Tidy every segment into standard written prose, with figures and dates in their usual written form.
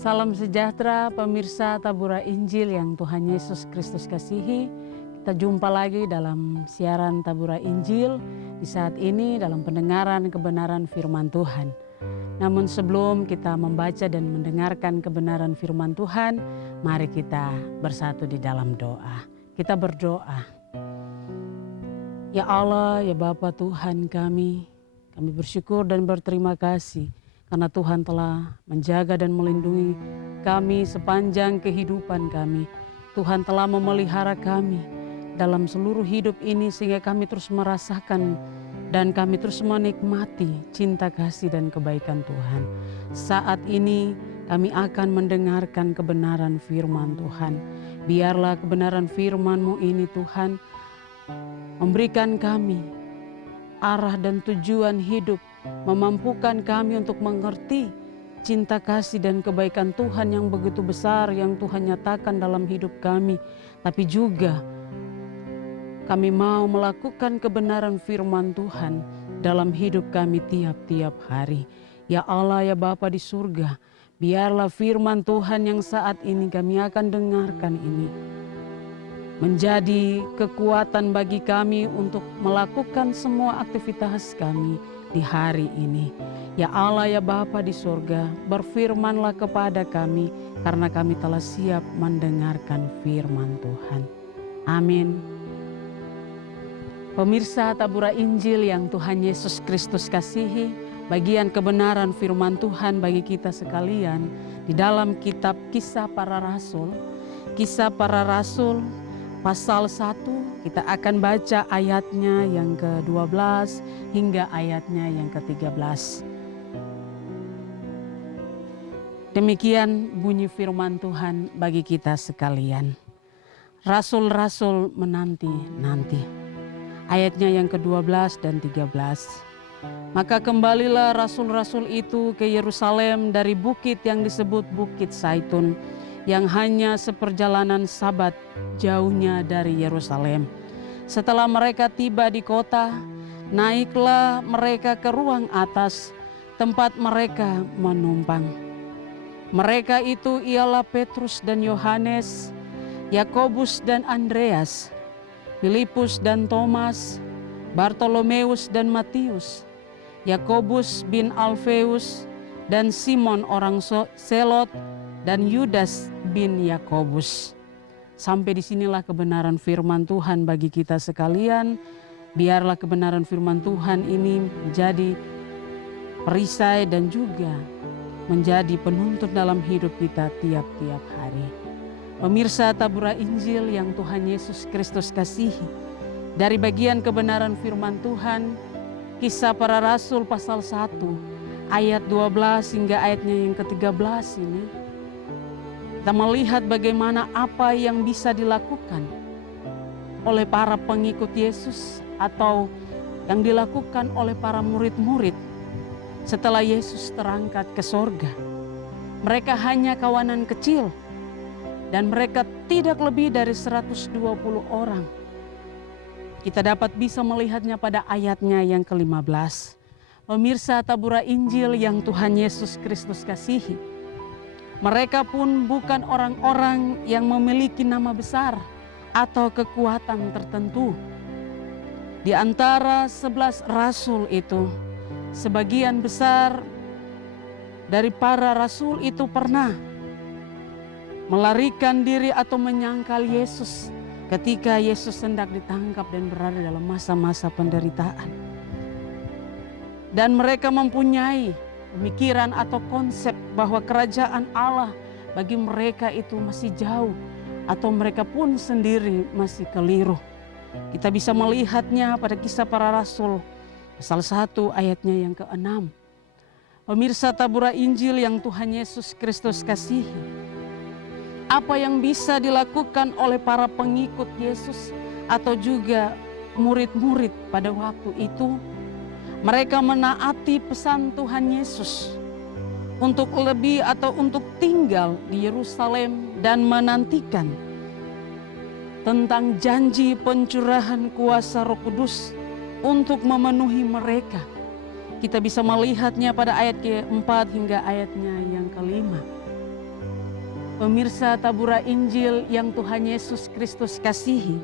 Salam sejahtera pemirsa Tabura Injil yang Tuhan Yesus Kristus kasihi. Kita jumpa lagi dalam siaran Tabura Injil di saat ini dalam pendengaran kebenaran firman Tuhan. Namun sebelum kita membaca dan mendengarkan kebenaran firman Tuhan, mari kita bersatu di dalam doa. Kita berdoa. Ya Allah, ya Bapa Tuhan kami bersyukur dan berterima kasih karena Tuhan telah menjaga dan melindungi kami sepanjang kehidupan kami. Tuhan telah memelihara kami dalam seluruh hidup ini sehingga kami terus merasakan dan kami terus menikmati cinta kasih dan kebaikan Tuhan. Saat ini kami akan mendengarkan kebenaran firman Tuhan. Biarlah kebenaran firman-Mu ini Tuhan memberikan kami arah dan tujuan hidup, memampukan kami untuk mengerti cinta kasih dan kebaikan Tuhan yang begitu besar yang Tuhan nyatakan dalam hidup kami. Tapi juga kami mau melakukan kebenaran firman Tuhan dalam hidup kami tiap-tiap hari. Ya Allah, ya Bapa di surga, biarlah firman Tuhan yang saat ini kami akan dengarkan ini menjadi kekuatan bagi kami untuk melakukan semua aktivitas kami di hari ini. Ya Allah, ya Bapa di surga, berfirmanlah kepada kami karena kami telah siap mendengarkan firman Tuhan. Amin. Pemirsa Tabura Injil yang Tuhan Yesus Kristus kasihi, bagian kebenaran firman Tuhan bagi kita sekalian di dalam kitab Kisah Para Rasul. Kisah Para Rasul Pasal 1, kita akan baca ayatnya yang ke-12 hingga ayatnya yang ke-13. Demikian bunyi firman Tuhan bagi kita sekalian. Rasul-rasul menanti-nanti. Ayatnya yang ke-12 dan 13. Maka kembalilah rasul-rasul itu ke Yerusalem dari bukit yang disebut Bukit Zaitun, yang hanya seperjalanan Sabat jauhnya dari Yerusalem. Setelah mereka tiba di kota, naiklah mereka ke ruang atas tempat mereka menumpang. Mereka itu ialah Petrus dan Yohanes, Yakobus dan Andreas, Filipus dan Thomas, Bartolomeus dan Matius, Yakobus bin Alfeus dan Simon orang Selot, dan Yudas bin Yakobus. Sampai disinilah kebenaran firman Tuhan bagi kita sekalian. Biarlah kebenaran firman Tuhan ini menjadi perisai dan juga menjadi penuntun dalam hidup kita tiap-tiap hari. Pemirsa Tabura Injil yang Tuhan Yesus Kristus kasihi, dari bagian kebenaran firman Tuhan, Kisah Para Rasul pasal 1, ayat 12 hingga ayatnya yang ke-13 ini, kita melihat bagaimana apa yang bisa dilakukan oleh para pengikut Yesus atau yang dilakukan oleh para murid-murid setelah Yesus terangkat ke sorga. Mereka hanya kawanan kecil dan mereka tidak lebih dari 120 orang. Kita dapat bisa melihatnya pada ayatnya yang ke-15. Pemirsa Tabura Injil yang Tuhan Yesus Kristus kasihi, mereka pun bukan orang-orang yang memiliki nama besar atau kekuatan tertentu. Di antara 11 rasul itu, sebagian besar dari para rasul itu pernah melarikan diri atau menyangkal Yesus ketika Yesus hendak ditangkap dan berada dalam masa-masa penderitaan. Dan mereka mempunyai pemikiran atau konsep bahwa kerajaan Allah bagi mereka itu masih jauh atau mereka pun sendiri masih keliru. Kita bisa melihatnya pada Kisah Para Rasul pasal 1 ayatnya yang ke-6. Pemirsa Tabura Injil yang Tuhan Yesus Kristus kasihi, apa yang bisa dilakukan oleh para pengikut Yesus atau juga murid-murid pada waktu itu? Mereka menaati pesan Tuhan Yesus untuk lebih atau untuk tinggal di Yerusalem dan menantikan tentang janji pencurahan kuasa Roh Kudus untuk memenuhi mereka. Kita bisa melihatnya pada ayat ke-4 hingga ayatnya yang ke-5. Pemirsa tabura Injil yang Tuhan Yesus Kristus kasihi,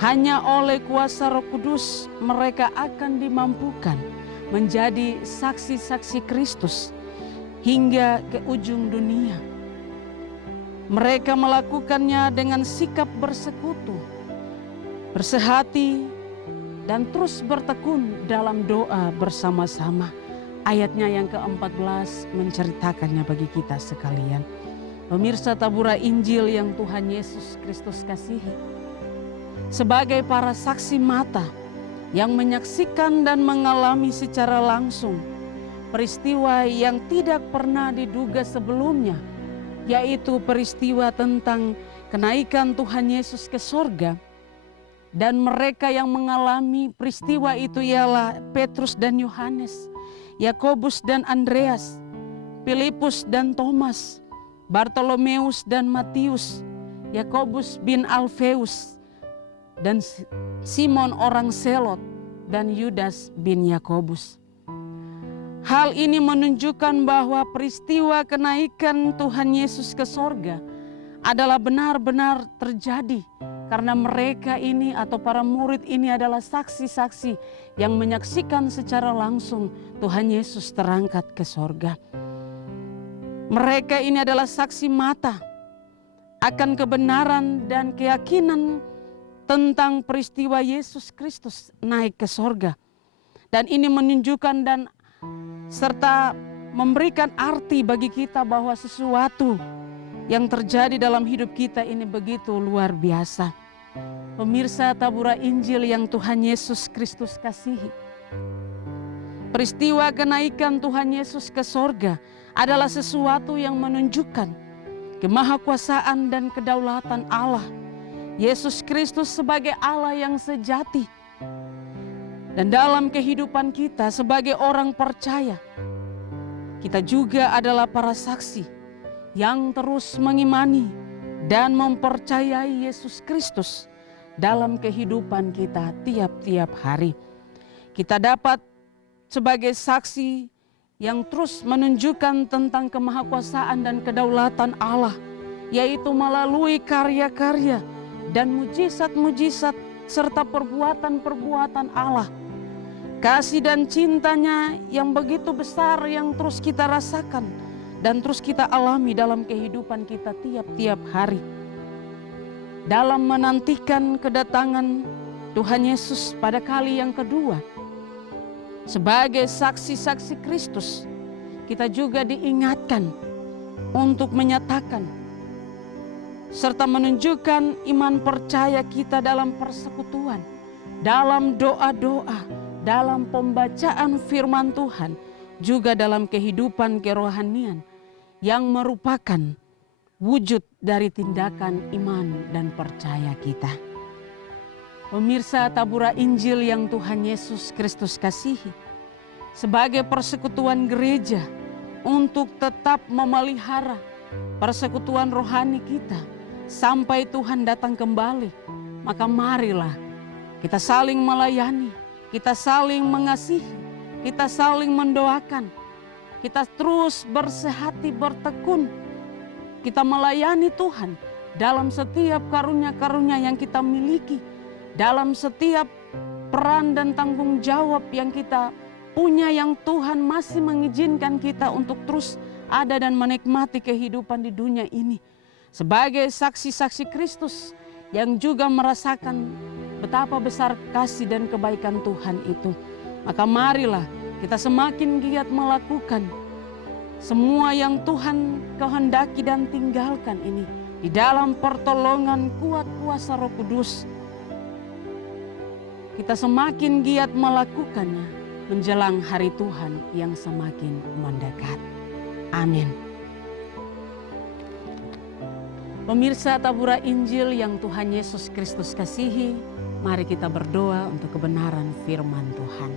hanya oleh kuasa Roh Kudus mereka akan dimampukan menjadi saksi-saksi Kristus hingga ke ujung dunia. Mereka melakukannya dengan sikap bersekutu, bersehati, dan terus bertekun dalam doa bersama-sama. Ayatnya yang ke-14 menceritakannya bagi kita sekalian. Pemirsa tabura Injil yang Tuhan Yesus Kristus kasihi, sebagai para saksi mata yang menyaksikan dan mengalami secara langsung peristiwa yang tidak pernah diduga sebelumnya, yaitu peristiwa tentang kenaikan Tuhan Yesus ke sorga. Dan mereka yang mengalami peristiwa itu ialah Petrus dan Yohanes, Yakobus dan Andreas, Filipus dan Thomas, Bartolomeus dan Matius, Yakobus bin Alfeus, dan Simon orang Selot, dan Yudas bin Yakobus. Hal ini menunjukkan bahwa peristiwa kenaikan Tuhan Yesus ke sorga adalah benar-benar terjadi karena mereka ini atau para murid ini adalah saksi-saksi yang menyaksikan secara langsung Tuhan Yesus terangkat ke sorga. Mereka ini adalah saksi mata akan kebenaran dan keyakinan tentang peristiwa Yesus Kristus naik ke sorga. Dan ini menunjukkan dan serta memberikan arti bagi kita bahwa sesuatu yang terjadi dalam hidup kita ini begitu luar biasa. Pemirsa tabura Injil yang Tuhan Yesus Kristus kasihi, peristiwa kenaikan Tuhan Yesus ke sorga adalah sesuatu yang menunjukkan kemahakuasaan dan kedaulatan Allah. Yesus Kristus sebagai Allah yang sejati. Dan dalam kehidupan kita sebagai orang percaya, kita juga adalah para saksi yang terus mengimani dan mempercayai Yesus Kristus dalam kehidupan kita tiap-tiap hari. Kita dapat sebagai saksi yang terus menunjukkan tentang kemahakuasaan dan kedaulatan Allah, yaitu melalui karya-karya dan mujizat-mujizat serta perbuatan-perbuatan Allah. Kasih dan cintanya yang begitu besar yang terus kita rasakan dan terus kita alami dalam kehidupan kita tiap-tiap hari. Dalam menantikan kedatangan Tuhan Yesus pada kali yang kedua, sebagai saksi-saksi Kristus, kita juga diingatkan untuk menyatakan serta menunjukkan iman percaya kita dalam persekutuan, dalam doa-doa, dalam pembacaan firman Tuhan, juga dalam kehidupan kerohanian yang merupakan wujud dari tindakan iman dan percaya kita. Pemirsa tabura Injil yang Tuhan Yesus Kristus kasihi, sebagai persekutuan gereja untuk tetap memelihara persekutuan rohani kita sampai Tuhan datang kembali, maka marilah kita saling melayani, kita saling mengasihi, kita saling mendoakan, kita terus bersehati bertekun, kita melayani Tuhan dalam setiap karunia-karunia yang kita miliki, dalam setiap peran dan tanggung jawab yang kita punya, yang Tuhan masih mengizinkan kita untuk terus ada dan menikmati kehidupan di dunia ini. Sebagai saksi-saksi Kristus yang juga merasakan betapa besar kasih dan kebaikan Tuhan itu, maka marilah kita semakin giat melakukan semua yang Tuhan kehendaki dan tinggalkan ini di dalam pertolongan kuat kuasa Roh Kudus. Kita semakin giat melakukannya menjelang hari Tuhan yang semakin mendekat. Amin. Pemirsa tabura Injil yang Tuhan Yesus Kristus kasihi, mari kita berdoa untuk kebenaran firman Tuhan.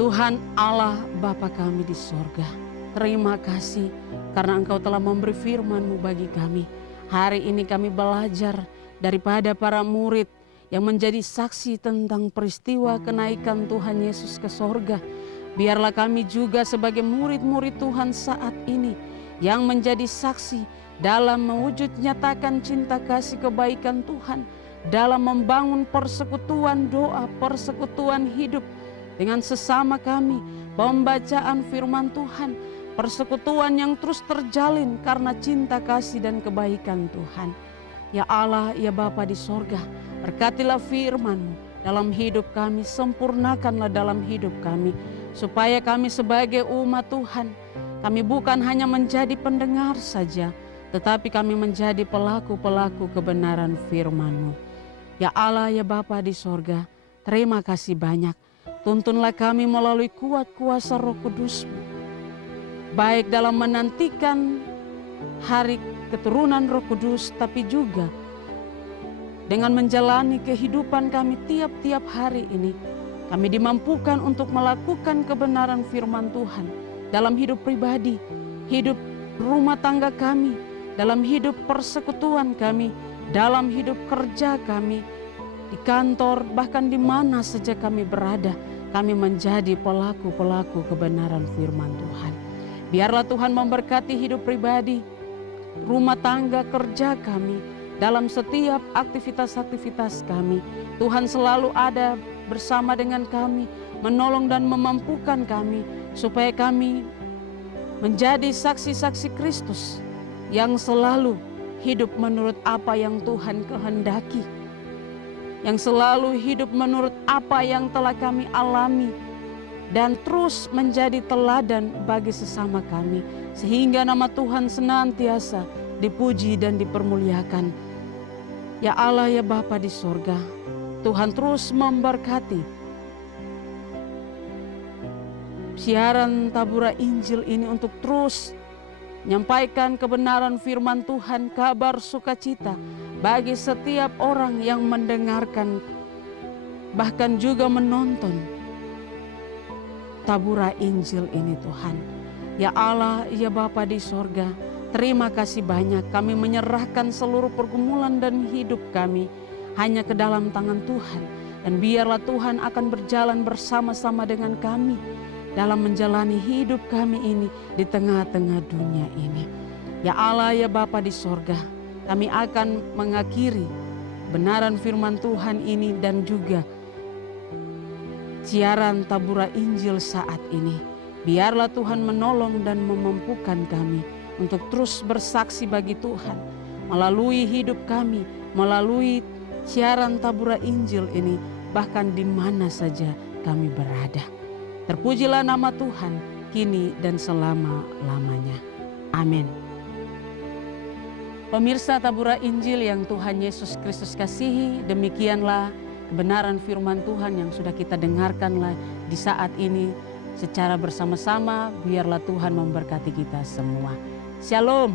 Tuhan Allah Bapa kami di sorga, terima kasih karena Engkau telah memberi firman-Mu bagi kami. Hari ini kami belajar daripada para murid yang menjadi saksi tentang peristiwa kenaikan Tuhan Yesus ke sorga. Biarlah kami juga sebagai murid-murid Tuhan saat ini yang menjadi saksi dalam mewujud nyatakan cinta kasih kebaikan Tuhan, dalam membangun persekutuan doa, persekutuan hidup dengan sesama kami, pembacaan firman Tuhan, persekutuan yang terus terjalin karena cinta kasih dan kebaikan Tuhan. Ya Allah, ya Bapa di sorga, berkatilah firman-Mu dalam hidup kami, sempurnakanlah dalam hidup kami, supaya kami sebagai umat Tuhan, kami bukan hanya menjadi pendengar saja, tetapi kami menjadi pelaku-pelaku kebenaran firman-Mu. Ya Allah, ya Bapa di sorga, terima kasih banyak. Tuntunlah kami melalui kuat kuasa Roh Kudus-Mu, baik dalam menantikan hari keturunan Roh Kudus, tapi juga dengan menjalani kehidupan kami tiap-tiap hari ini. Kami dimampukan untuk melakukan kebenaran firman Tuhan dalam hidup pribadi, hidup rumah tangga kami, dalam hidup persekutuan kami, dalam hidup kerja kami, di kantor, bahkan di mana saja kami berada. Kami menjadi pelaku-pelaku kebenaran firman Tuhan. Biarlah Tuhan memberkati hidup pribadi, rumah tangga, kerja kami, dalam setiap aktivitas-aktivitas kami. Tuhan selalu ada bersama dengan kami, menolong dan memampukan kami, supaya kami menjadi saksi-saksi Kristus yang selalu hidup menurut apa yang Tuhan kehendaki, yang selalu hidup menurut apa yang telah kami alami, dan terus menjadi teladan bagi sesama kami, sehingga nama Tuhan senantiasa dipuji dan dipermuliakan. Ya Allah, ya Bapa di sorga, Tuhan terus memberkati siaran Tabura Injil ini untuk terus menyampaikan kebenaran firman Tuhan, kabar sukacita bagi setiap orang yang mendengarkan, bahkan juga menonton Tabura Injil ini Tuhan. Ya Allah, ya Bapa di sorga, terima kasih banyak. Kami menyerahkan seluruh pergumulan dan hidup kami hanya ke dalam tangan Tuhan. Dan biarlah Tuhan akan berjalan bersama-sama dengan kami dalam menjalani hidup kami ini di tengah-tengah dunia ini. Ya Allah, ya Bapa di sorga, kami akan mengakhiri benaran firman Tuhan ini dan juga siaran Tabura Injil saat ini. Biarlah Tuhan menolong dan memampukan kami untuk terus bersaksi bagi Tuhan melalui hidup kami, melalui siaran Tabura Injil ini, bahkan di mana saja kami berada. Terpujilah nama Tuhan kini dan selama-lamanya. Amin. Pemirsa Tabura Injil yang Tuhan Yesus Kristus kasihi, demikianlah kebenaran firman Tuhan yang sudah kita dengarkanlah di saat ini secara bersama-sama. Biarlah Tuhan memberkati kita semua. Shalom.